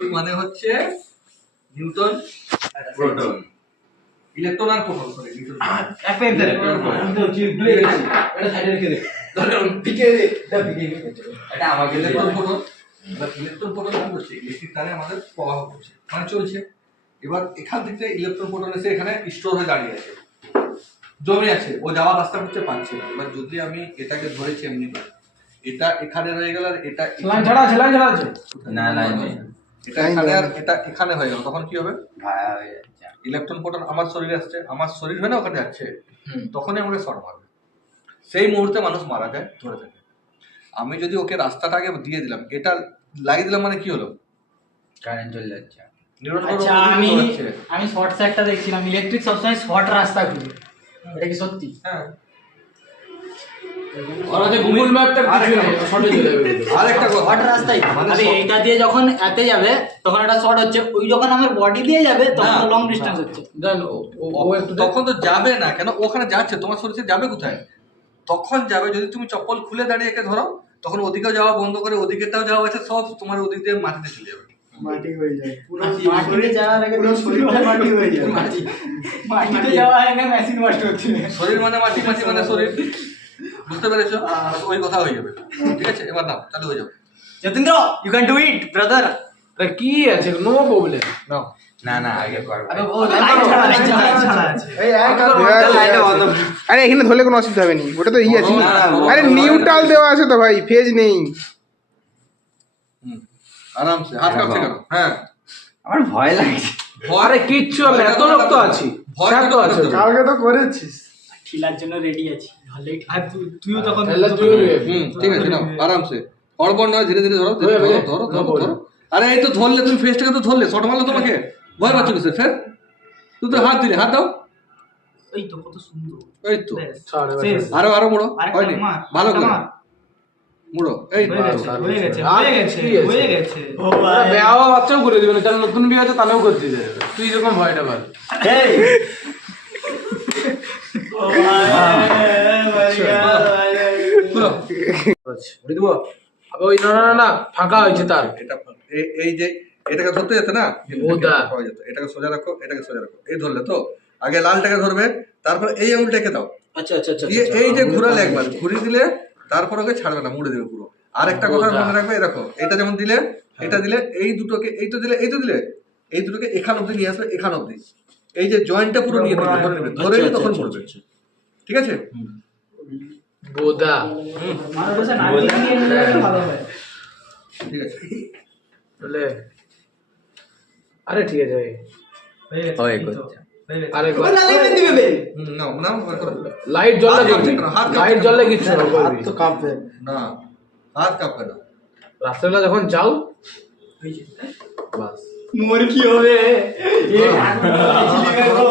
মানে হচ্ছে neutron proton electron আর প্রোটন সরি নিউটন এটা আমাকে ইলেকট্রন প্রোটন এবার ইলেকট্রন প্রোটন কি করছে ইলেকট্রিক তারে আমাদের প্রবাহ করছে মানে চলছে এবার এখান থেকে ইলেকট্রন প্রোটন এসে এখানে স্টোর হয়ে দাঁড়িয়ে আছে জমে আছে ও যাওয়ার রাস্তা করতে পারছে না এবার যদি আমি এটাকে ধরেছি এমনি করে এটা এখানে রয়ে গেল আর এটা লাইন ছাড়া আছে লাইন ছাড়া আছে না নেই এটা এখানে আর এটা এখানে হয়ে গেল। তখন কি হবে? ভায়া হয়ে যাচ্ছে। ইলেকট্রন প্রোটন আমার শরীরে আসছে আমার শরীর হয়ে না ওখানে যাচ্ছে তখনই আমাকে শর্ট মারবে। সেই মুহূর্তে মানুষ মারা যায় ধরে থাকে। আমি যদি ওকে রাস্তাটা আগে দিয়ে দিলাম এটা লাগিয়ে দিলাম মানে কি হলো? কারেন্ট চলে যাচ্ছে। আচ্ছা আমি আমি শর্ট একটা দেখছিলাম। ইলেকট্রিক সবসময় শর্ট রাস্তা খুঁজে এটা কি সত্যি? হ্যাঁ। ওরা যে গুগল ম্যাপটা শর্টে চলে যাবে। আর একটা কথা। শর্ট রাস্তাই মানে এইটা দিয়ে যখন এতে যাবে তখন এটা শর্ট হচ্ছে। ওই যখন আমার বডি দিয়ে যাবে তখন লং ডিস্টেন্স হচ্ছে। একটু। তখন তো যাবে না। কেন? ওখানে যাচ্ছে। তোমার শরীরে যাবে কোথায়? তখন যাবে। যদি তুমি চপ্পল খুলে দাঁড়িয়ে একে ধরো তখন ওদিকেও যাওয়া বন্ধ করে ওদিকেটাও যাওয়া আছে। সব তোমার ওদিক দিয়ে মাটিতে চলে যাবে। মাটি হয়ে যায়। পুরো মাটিতে যাওয়ার আগে পুরো শরীরটা মাটি হয়ে যায়। মাটি মাটিতে যাওয়ার আগে মেশিন নষ্ট হচ্ছে শরীর মানে মাটি মাটি মানে শরীর। বুঝতে পেরেছ? ওই কথা হয়ে যাবে। ঠিক আছে? এবার নাও চালু হয়ে যাবে। Jatindra you can do it brother আরে কি আছে? নো প্রবলেম নাও। না না আগে আছে। আরে এখানে ধরলে কোনো অসুবিধা হবে না। ওটা তো ই আছে। না, না, আরে নিউট্রাল দেওয়া আছে তো ভাই ফেজ নেই। আরামসে। হাত কাঁপছে কেন? হ্যাঁ। আমার ভয় লাগছে। ভয়- আরে কিচ্ছু না, এত লোক তো আছি। ভয় তো আছে। কালকে তো করেছিস। জন্য রেডি আছি। ভালোই আর তুই- তুইও তখন তাহলে তুইও হুম ঠিক আছে নাও আরামসে। অড়বড় নয় ধীরে ধীরে ধরো ধরো ধরো ধরো আরে এই তো ধরলে তুমি ফেসটাকে তো ধরলে শট মারলো তোমাকে। ভয় পাচ্ছ কিসের? ফের? তুই তো হাত দিলে হাত দাও। এই তো কত সুন্দর। এই তো। আরও আরও মুড়ো হয়নি। ভালো করে। মুড়ো এই। হয়ে গেছে হয়ে গেছে হয়ে গেছে? হয়ে ওরা বেয়া বাচ্চাও করে দিবে না যারা নতুন বিয়ে আছে তারাও করে তুই এরকম ভয়টা পাবি। ফাঁকা হয়েছে তার এই- যে এটাকে ধরতে যেতে না এটাকে সোজা রাখো এটাকে সোজা রাখো এই ধরলে তো আগে লালটাকে ধরবে তারপর এই আঙুলটাকে দাও এই যে ঘুরালে একবার ঘুরিয়ে দিলে তারপর ওকে ছাড়বে না মুড়ে দেবে পুরো আর একটা কথা। মনে রাখবে দেখো এটা যেমন দিলে এটা দিলে এই দুটোকে এই তো দিলে এই তো দিলে এই দুটোকে এখান অব্দি নিয়ে আসবে এখান অব্দি এই যে জয়েন্টটা পুরো নিয়ে ধরে তখন পড়বে ঠিক আছে? বোদা। হয়। ঠিক আছে। বলে আরে ঠিক আছে ভাই। আরে নাও নাও লাইট জ্বললে হাত কাঁপছে করবি হাত লাইট কেন? জ্বললে কিছু না হাত করবি তো কাঁপবে। না হাত কাঁপবে না। রাত্রেবেলা যখন যাও বাস। মোর কি হবে আমি ঠিক আছি আছে? তোকে কোনো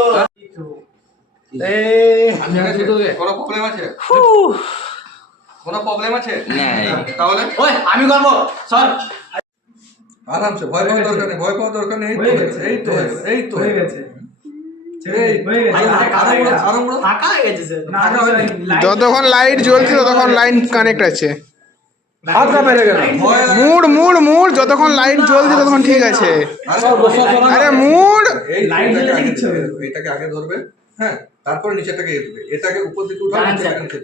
প্রবলেম আছে কোনো প্রবলেম আছে তাহলে ওই আমি করব সর আরামসে ভয় পাওয়ার দরকার নেই ভয় পাওয়ার দরকার নেই এই তো হয়ে হয়ে গেছে, এই তো হয়ে হয়ে হয়ে হয়ে। যতক্ষণ লাইট জ্বলছে ততক্ষণ লাইন কানেক্ট আছে মুড মুড মুড যতক্ষণ লাইট জ্বলছে ততক্ষণ ঠিক আছে আরে মুড লাইট এটাকে আগে ধরবে হ্যাঁ তারপরে নিচেটাকে দেবে এটাকে উপর দিকে উঠাও নিচেটাকে নিচে।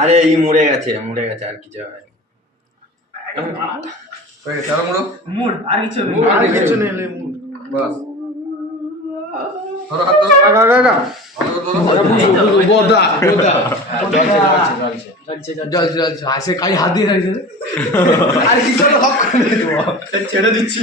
আর এই মরে গেছে মরে গেছে আর কিছু হয় মুড আর কিছু নেই আর কিছু নেই মুড। বাস। আর দেবো ছেড়ে দিচ্ছি